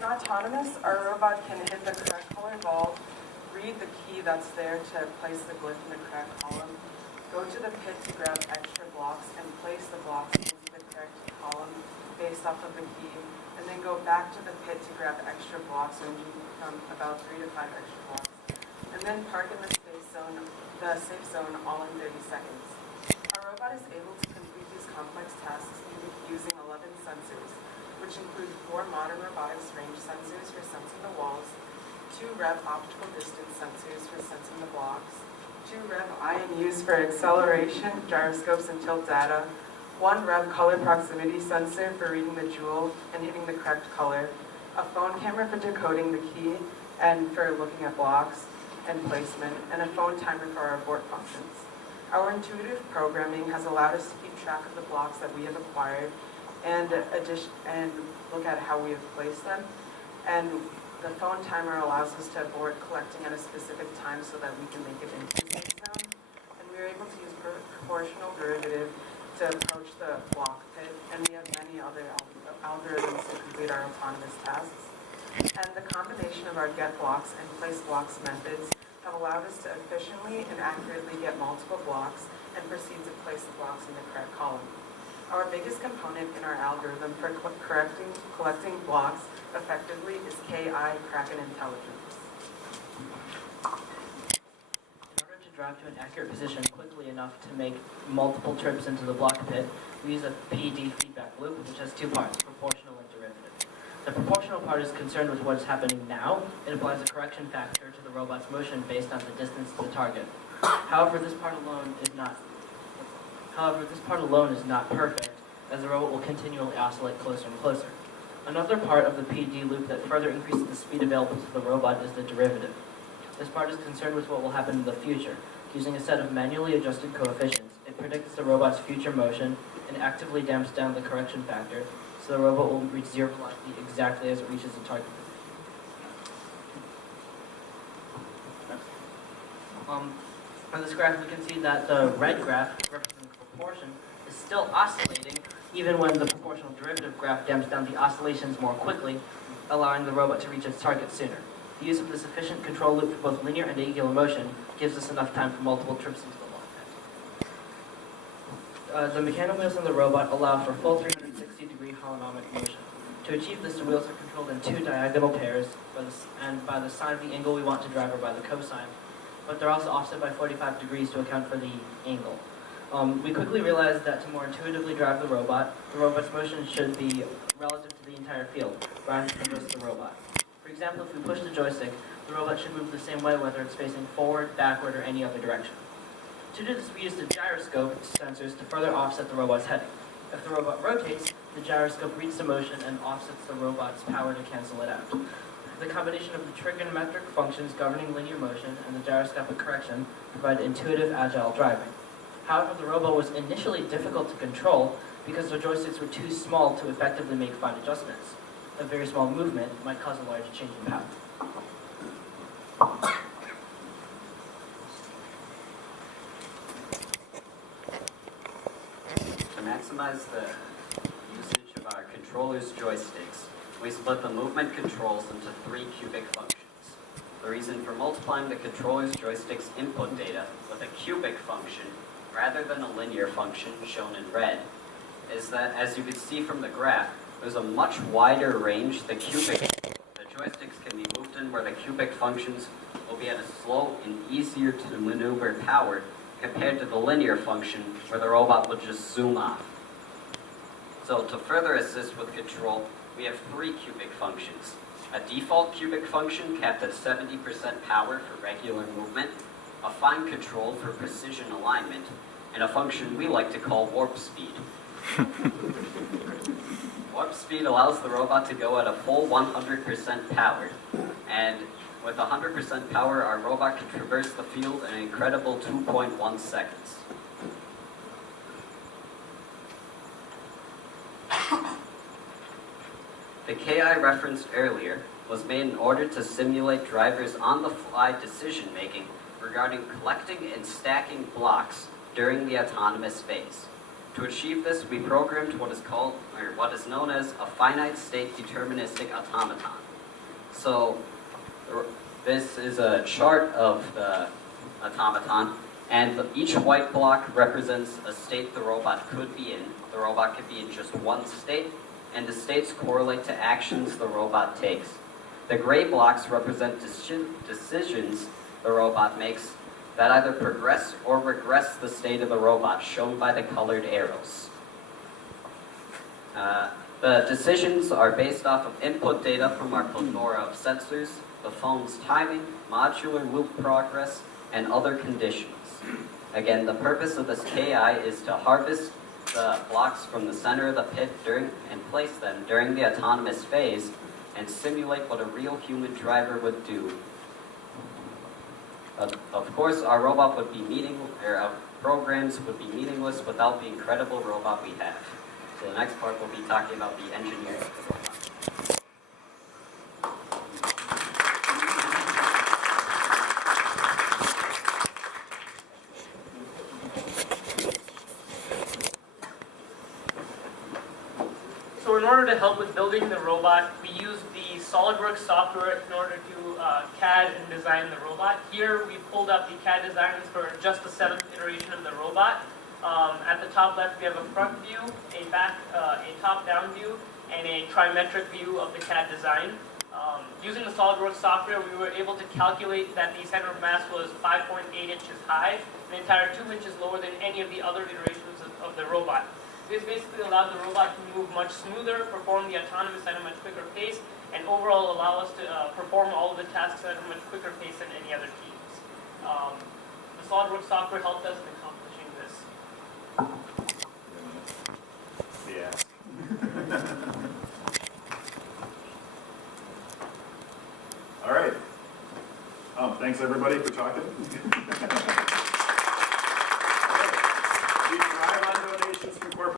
In autonomous, our robot can hit the correct color ball, read the key that's there to place the glyph in the correct column, go to the pit to grab extra blocks and place the blocks into the correct column based off of the key, and then go back to the pit to grab extra blocks, ranging from about 3 to 5 extra blocks, and then park in the safe zone all in 30 seconds. Our robot is able to complete these complex tasks using 11 sensors, which include 4 modern robotics range sensors for sensing the walls, 2 Rev optical distance sensors for sensing the blocks, 2 Rev INUs for acceleration, gyroscopes, and tilt data, 1 Rev color proximity sensor for reading the jewel and hitting the correct color, a phone camera for decoding the key and for looking at blocks and placement, and a phone timer for our abort functions. Our intuitive programming has allowed us to keep track of the blocks that we have acquired and look at how we have placed them. And the phone timer allows us to abort collecting at a specific time so that we can make it into the safe zone. And we are able to use proportional derivative to approach the block pit, and we have many other algorithms to complete our autonomous tasks. And the combination of our get blocks and place blocks methods have allowed us to efficiently and accurately get multiple blocks and proceed to place the blocks in the correct column. Our biggest component in our algorithm for collecting blocks effectively is KI, Kraken Intelligence. In order to drive to an accurate position quickly enough to make multiple trips into the block pit, we use a PD feedback loop, which has 2 parts, proportional and derivative. The proportional part is concerned with what is happening now. It applies a correction factor to the robot's motion based on the distance to the target. However, this part alone is not perfect, as the robot will continually oscillate closer and closer. Another part of the PD loop that further increases the speed available to the robot is the derivative. This part is concerned with what will happen in the future. Using a set of manually adjusted coefficients, it predicts the robot's future motion and actively damps down the correction factor, so the robot will reach zero velocity exactly as it reaches the target. On this graph, we can see that the red graph, representing proportion, is still oscillating, even when the proportional derivative graph damps down the oscillations more quickly, allowing the robot to reach its target sooner. The use of this efficient control loop for both linear and angular motion gives us enough time for multiple trips into the block pit. The mechanical wheels on the robot allow for full 360-degree holonomic motion. To achieve this, the wheels are controlled in 2 diagonal pairs, by the sine of the angle we want to drive or by the cosine, but they're also offset by 45 degrees to account for the angle. We quickly realized that to more intuitively drive the robot's motion should be relative to the entire field, rather than just the robot. For example, if we push the joystick, the robot should move the same way whether it's facing forward, backward, or any other direction. To do this, we used the gyroscope sensors to further offset the robot's heading. If the robot rotates, the gyroscope reads the motion and offsets the robot's power to cancel it out. The combination of the trigonometric functions governing linear motion and the gyroscopic correction provide intuitive, agile driving. However, the robot was initially difficult to control because the joysticks were too small to effectively make fine adjustments. A very small movement might cause a large change in power. To maximize the usage of our controller's joysticks, we split the movement controls into 3 cubic functions. The reason for multiplying the controller's joystick's input data with a cubic function rather than a linear function shown in red is that, as you can see from the graph, there's a much wider range the joysticks can be moved in where the cubic functions will be at a slow and easier to maneuver power compared to the linear function where the robot will just zoom off. So to further assist with control, we have 3 cubic functions. A default cubic function capped at 70% power for regular movement, a fine control for precision alignment, and a function we like to call warp speed. Warp speed allows the robot to go at a full 100% power, and with 100% power, our robot can traverse the field in an incredible 2.1 seconds. The KI referenced earlier was made in order to simulate drivers' on-the-fly decision-making regarding collecting and stacking blocks during the autonomous phase. To achieve this, we programmed what is known as a finite state deterministic automaton. So this is a chart of the automaton, and each white block represents a state the robot could be in. The robot could be in just one state, and the states correlate to actions the robot takes. The gray blocks represent decisions the robot makes that either progress or regress the state of the robot, shown by the colored arrows. The decisions are based off of input data from our plethora of sensors, the phone's timing, modular loop progress, and other conditions. Again, the purpose of this KI is to harvest the blocks from the center of the pit and place them during the autonomous phase and simulate what a real human driver would do. Of course, our robot would be our programs would be meaningless without the incredible robot we have. So the next part we'll be talking about the engineering of the robot. So in order to help with building the robot, we used the SolidWorks software in order to CAD and design the robot. Here we pulled up the CAD designs for just the 7th iteration of the robot. At the top left we have a front view, a top-down view, and a trimetric view of the CAD design. Using the SolidWorks software, we were able to calculate that the center of mass was 5.8 inches high, an entire 2 inches lower than any of the other iterations of the robot. This basically allowed the robot to move much smoother, perform the autonomous at a much quicker pace, and overall allow us to perform all of the tasks at a much quicker pace than any other teams. The SolidWorks software helped us in accomplishing this. Yeah. All right. Thanks everybody for talking.